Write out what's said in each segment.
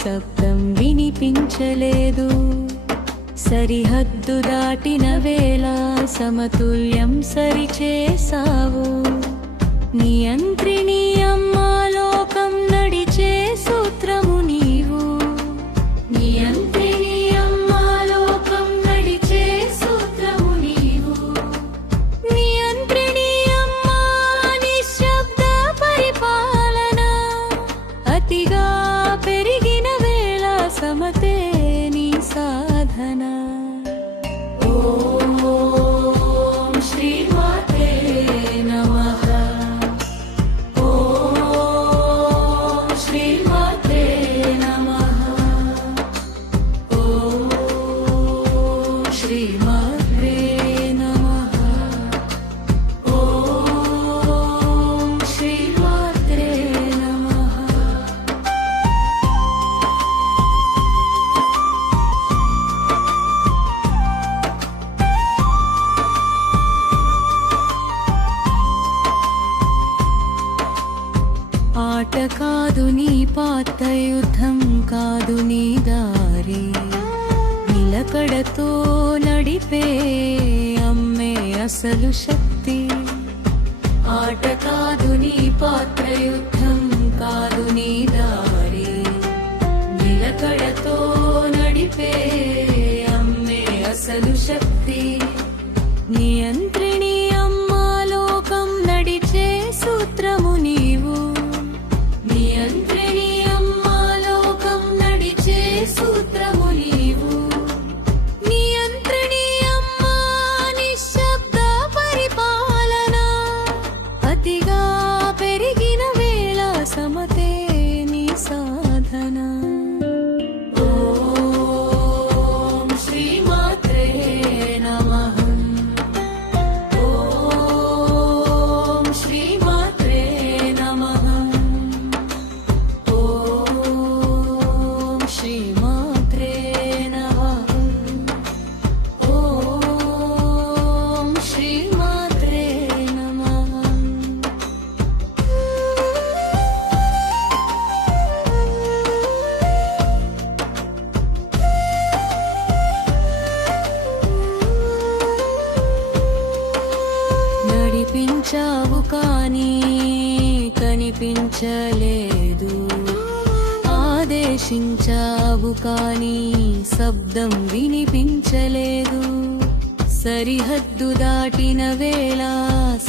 శబ్దం వినిపించలేదు. సరిహద్దు దాటిన వేళ సమతుల్యం సరిచేసావు. నియంత్రిణి అమ్మా, లోకం నడిచే సూత్రము నీవు. నియంత్రిణి అమ్మా, లోకం నడిచే సూత్రము నీవు. నియంత్రిణి అమ్మా, నిశ్శబ్ద పరిపాలన. అతిగా పెరిగిన వేళ సమతే నీ సాధన. ఓం శ్రీమాతే నమః. ఓం శ్రీమాతే నమః. ఓం శ్రీమాతే నమః. ఓం శ్రీమాతే నమః. ఆట కాదు నీ పాత, యుద్ధం కాదు నీ దారి. నిలకడతో నడిపే అమ్మే అసలు శక్తి. ఆట కాదు నీ పాత్ర, యుద్ధం కాదు నీ దారి. నిలకడతో నడిపే అమ్మే అసలు శక్తి. నియంత్రిణి అమ్మా, లోకం నడిచే సూత్రము నీవు. నియంత్రిణి అమ్మా, లోకం నడిచే సూత్రము నీవు. నియంత్రిణి అమ్మా, నిశ్శబ్ద పరిపాలన. అతిగా పెరిగిన వేళ సమతే నీ సాధన. ఓం శ్రీమాత్రే నమః. ఓం శ్రీమాత్రే నమః. ఓం శ్రీమాత్రే నమః. ఓం శ్రీమాత్రే నమః. నడిపించావు కానీ కనిపించలేదు. ఆదేశించావు కానీ శబ్దం వినిపించలేదు. సరిహద్దు దాటిన వేళ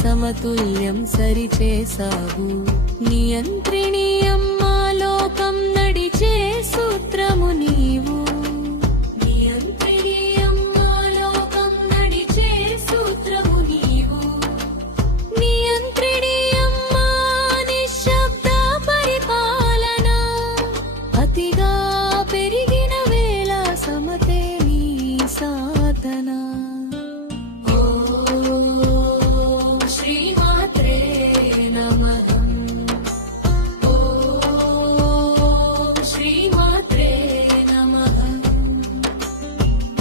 సమతుల్యం సరిచేసావు. నియంత్రిణి అమ్మా, లోకం నడిచే సూత్రము నీవు. నియంత్రిణి అమ్మా, లోకం నడిచే సూత్రము నీవు. నియంత్రిణి అమ్మా, నిశ్శబ్ద పరిపాలన. అతిగా పెరిగిన వేళ సమతే నీ సాధన. ఓం శ్రీమాత్రే నమః. ఓం శ్రీమాత్రే నమః.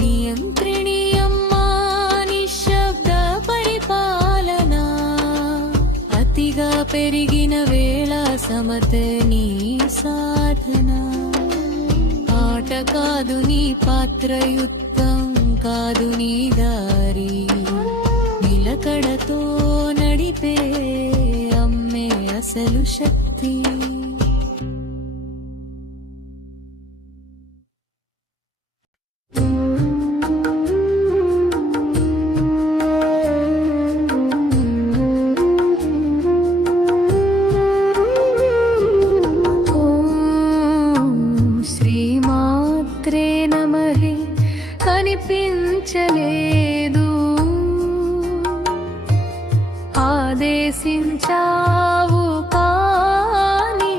నియంత్రిణి అమ్మా, నిశ్శబ్ద పరిపాలన. అతిగా పెరిగిన వేళ సమతే నీ సాధన. ఆట కాదు నీ పాత్ర, యుద్ధం కాదు నీ దారి. నిలకడతో నడిపే అమ్మే అసలు శక్తి. శ్రీమాత్రే నమః. కనిపించలేదు, ఆదేశించావు కానీ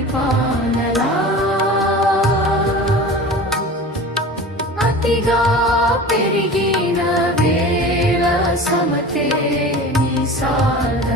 పరిపాలలా అతిగా పెరిగిన వేళ సమతే నీ సాధ